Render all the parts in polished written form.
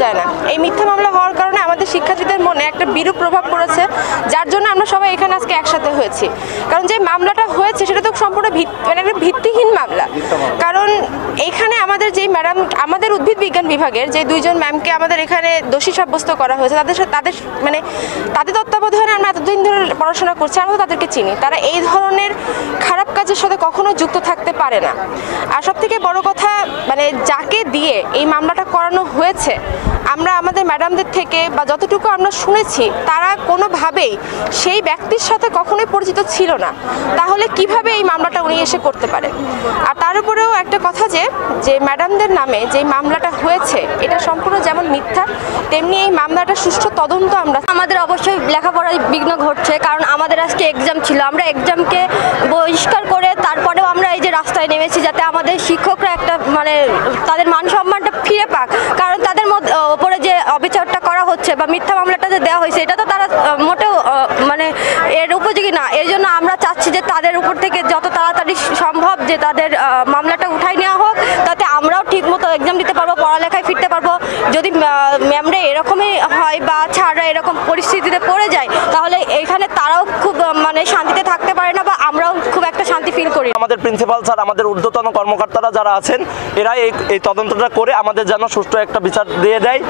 যায় না। এই মিথ্যা মামলা হওয়ার কারণে আমাদের শিক্ষার্থীদের মনে একটা বিরূপ প্রভাব পড়েছে, যার জন্য আমরা সবাই এখানে আজকে একসাথে হয়েছি। কারণ যে মামলাটা হয়েছে সেটা তো সম্পূর্ণ একটা ভিত্তিহীন মামলা। কারণ এখানে আমাদের যেই ম্যাডাম, আমাদের উদ্ভিদ বিজ্ঞান বিভাগের যে দুইজন ম্যামকে আমাদের এখানে দোষী সাব্যস্ত করা হয়েছে, তাদের তত্ত্বাবধানে আমরা এতদিন ধরে পড়াশোনা করছি, আমরা তাদেরকে চিনি। তারা এই ধরনের খারাপ কাজের সাথে কখনো যুক্ত থাকতে পারে না। আর সব থেকে বড় কথা, যাকে দিয়ে এই মামলাটা করানো হয়েছে, আমরা আমাদের ম্যাডামদের থেকে বা যতটুকু আমরা শুনেছি, তারা কোনোভাবেই সেই ব্যক্তির সাথে কখনোই পরিচিত ছিল না। তাহলে কিভাবে এই মামলাটা উনি এসে করতে পারে? আর তার উপরেও একটা কথা, যে ম্যাডামদের নামে যে মামলাটা হয়েছে এটা সম্পূর্ণ যেমন মিথ্যা, তেমনি এই মামলাটা সুষ্ঠু তদন্ত আমাদের অবশ্যই লেখাপড়ায় বিঘ্ন ঘটছে। কারণ আমাদের আজকে এক্সাম ছিল, আমরা এক্সামকে বহিষ্কার করে তারপরেও আমরা এই যে রাস্তায় নেমেছি, যাতে আমাদের শিক্ষকরা একটা তাদের মান সম্মানটা ফিরে পাক। কারণ তাদের ওপরে যে অবিচারটা করা হচ্ছে বা মিথ্যা মামলাটা যে দেওয়া হয়েছে, এটা তো তারা মোটেও এর উপযোগী না। এই জন্য আমরা চাচ্ছি যে তাদের উপর থেকে যত তাড়াতাড়ি সম্ভব যে তাদের মামলাটা উঠাই নেওয়া হোক, তাতে আমরাও ঠিকমতো এক্সাম দিতে পারবো, পড়ালেখায় ফিরতে পারবো। যদি ম্যামরা এরকমই হয় বা ছাড়রা এরকম পরিস্থিতিতে পড়ে যায়, তাহলে এখানে তারাও খুব শান্তিতে থাকতে পারে না বা আমরাও খুব একটা শান্তি ফিল করি। আমাদের প্রিন্সিপাল স্যার, আমাদের ঊর্ধ্বতন কর্মকর্তারা যারা আছেন, এরা এই তদন্তটা করে আমাদের যেন সুষ্ঠু একটা বিচার দিয়ে দেয়,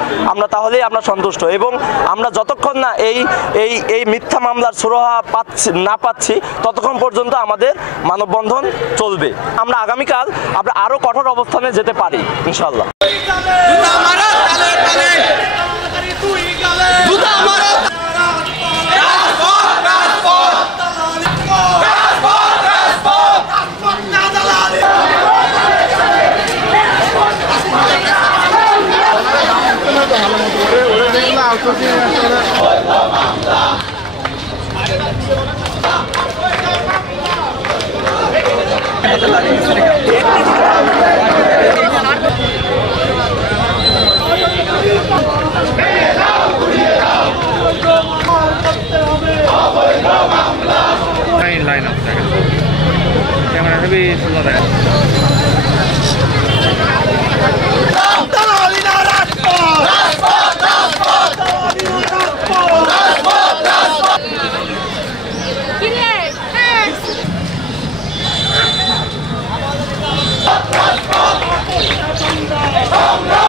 তাহলেই আমরা সন্তুষ্ট। এবং আমরা যতক্ষণ না এই মিথ্যা মামলার সুরাহা পাচ্ছি ততক্ষণ পর্যন্ত আমাদের মানববন্ধন চলবে। আমরা আগামীকাল আরো কঠোর অবস্থানে যেতে পারি ইনশাআল্লাহ। ভালো মতো